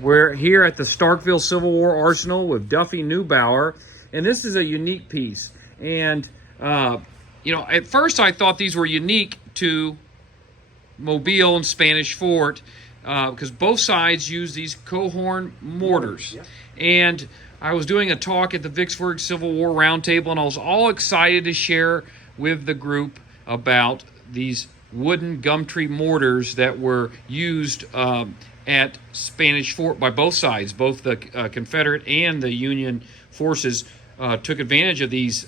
We're here at the Starkville Civil War Arsenal with Duffy Neubauer, and this is a unique piece. And, at first I thought these were unique to Mobile and Spanish Fort because both sides use these Cohorn mortars. Yeah. And I was doing a talk at the Vicksburg Civil War Roundtable, and I was all excited to share with the group about these wooden Gumtree mortars that were used at Spanish Fort by both sides. Both the Confederate and the Union forces took advantage of these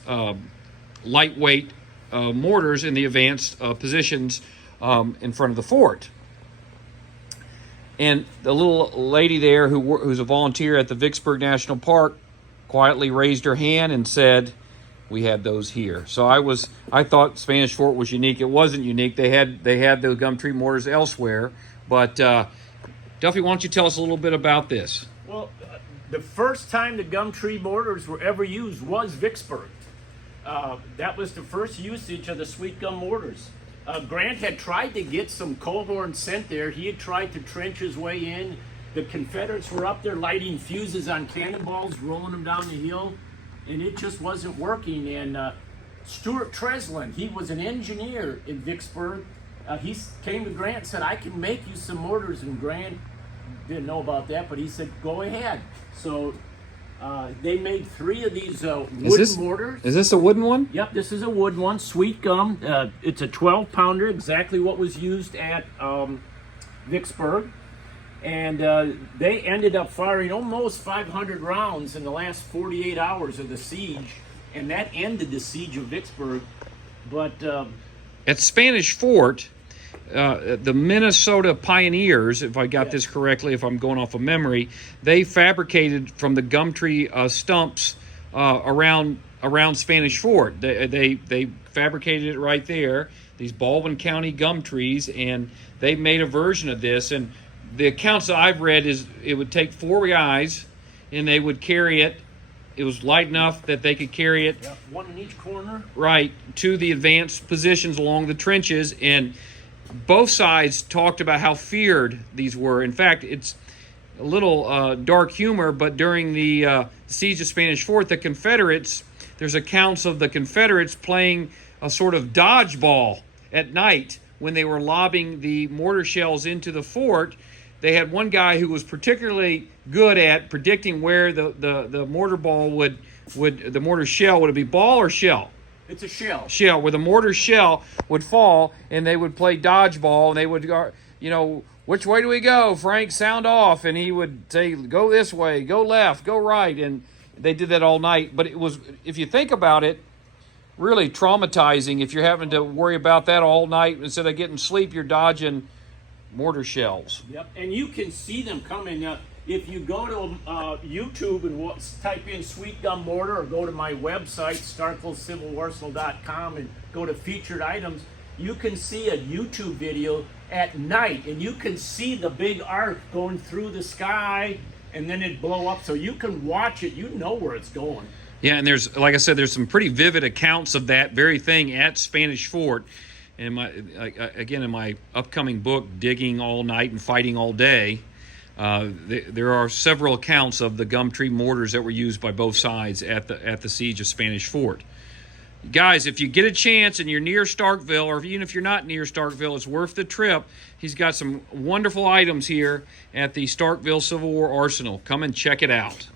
lightweight mortars in the advanced positions in front of the fort. And the little lady there who's a volunteer at the Vicksburg National Park quietly raised her hand and said, "We had those here." So I thought Spanish Fort was unique. It wasn't unique. They had the Gumtree mortars elsewhere. But Duffy, why don't you tell us a little bit about this? Well, the first time the Gumtree mortars were ever used was Vicksburg. That was the first usage of the sweet gum mortars. Grant had tried to get some Cohorn sent there. He had tried to trench his way in. The Confederates were up there lighting fuses on cannonballs, rolling them down the hill, and it just wasn't working. And Stuart Treslin, he was an engineer in Vicksburg. He came to Grant and said, "I can make you some mortars," and Grant didn't know about that, but he said, "Go ahead." So they made 3 of these wooden mortars. Is this a wooden one? Yep, this is a wooden one, sweet gum. It's a 12-pounder, exactly what was used at Vicksburg. And they ended up firing almost 500 rounds in the last 48 hours of the siege, and that ended the siege of Vicksburg. But at Spanish Fort, the Minnesota Pioneers, if I got this correctly, if I'm going off of memory, they fabricated from the Gumtree stumps around Spanish Fort. They fabricated it right there, these Baldwin County gum trees, and they made a version of this. And the accounts that I've read is it would take 4 guys, and they would carry it. It was light enough that they could carry it, one in each corner, right, to the advanced positions along the trenches. And both sides talked about how feared these were. In fact, it's a little dark humor, but during the siege of Spanish Fort, the Confederates, there's accounts of the Confederates playing a sort of dodgeball at night when they were lobbing the mortar shells into the fort. They had one guy who was particularly good at predicting where the mortar ball the mortar shell, would it be ball or shell? It's a shell. Shell, where the mortar shell would fall, and they would play dodgeball, and they would go, which way do we go? Frank, sound off. And he would say, go this way, go left, go right. And they did that all night. But it was, if you think about it, really traumatizing if you're having to worry about that all night. Instead of getting sleep, you're dodging mortar shells. Yep, and you can see them coming. If you go to YouTube and type in sweet gum mortar, or go to my website, starkvillecivilarsenal.com, and go to featured items, you can see a YouTube video at night, and you can see the big arc going through the sky, and then it blow up, so you can watch it. You know where it's going. Yeah, and there's, like I said, there's some pretty vivid accounts of that very thing at Spanish Fort. And in my upcoming book, Digging All Night and Fighting All Day, there are several accounts of the Gumtree mortars that were used by both sides at the siege of Spanish Fort. Guys, if you get a chance and you're near Starkville, or even if you're not near Starkville, it's worth the trip. He's got some wonderful items here at the Starkville Civil War Arsenal. Come and check it out.